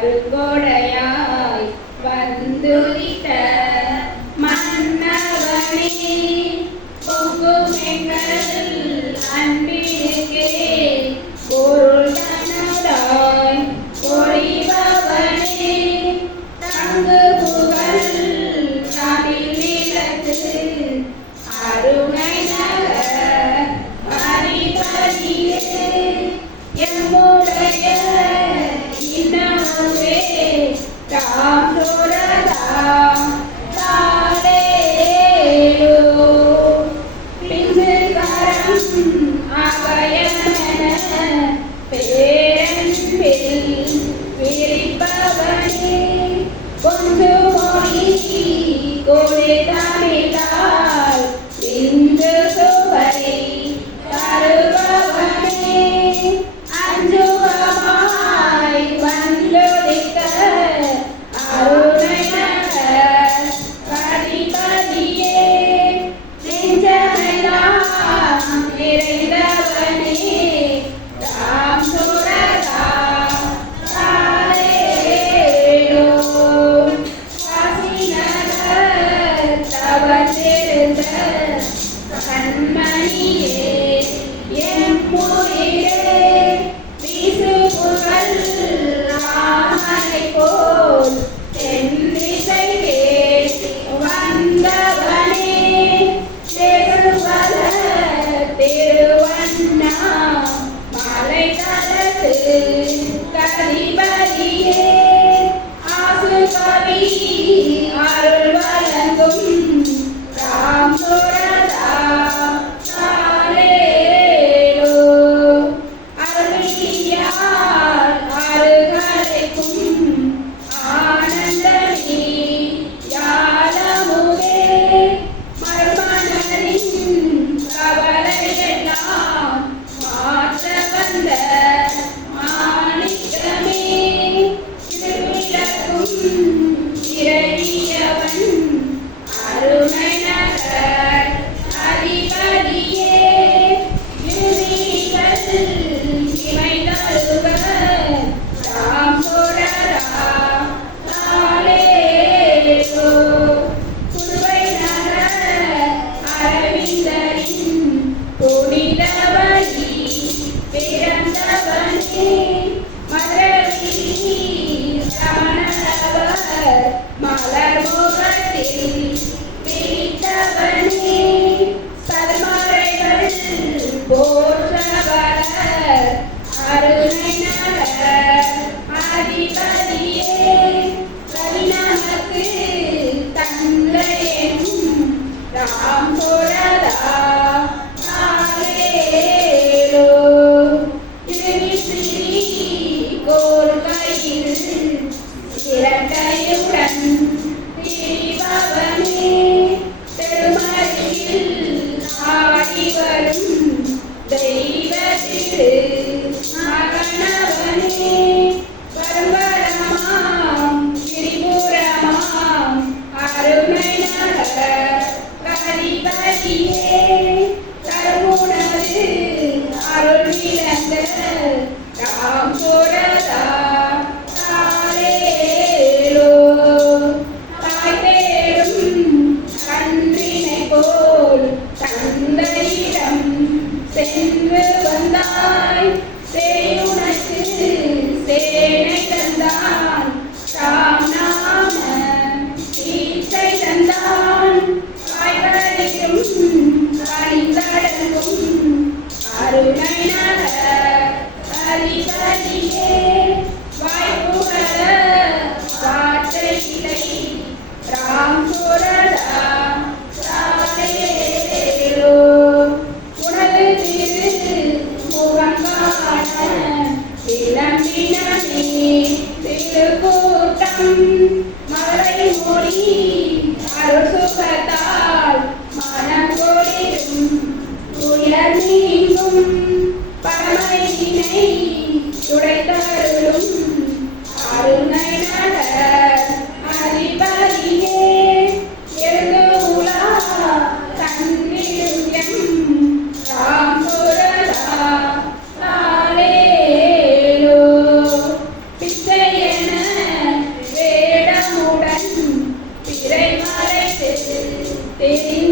அருங்கொடையாய் வந்துரித்த and உயர் நீங்கும் பரமையினை துடைத்தார் Thank you.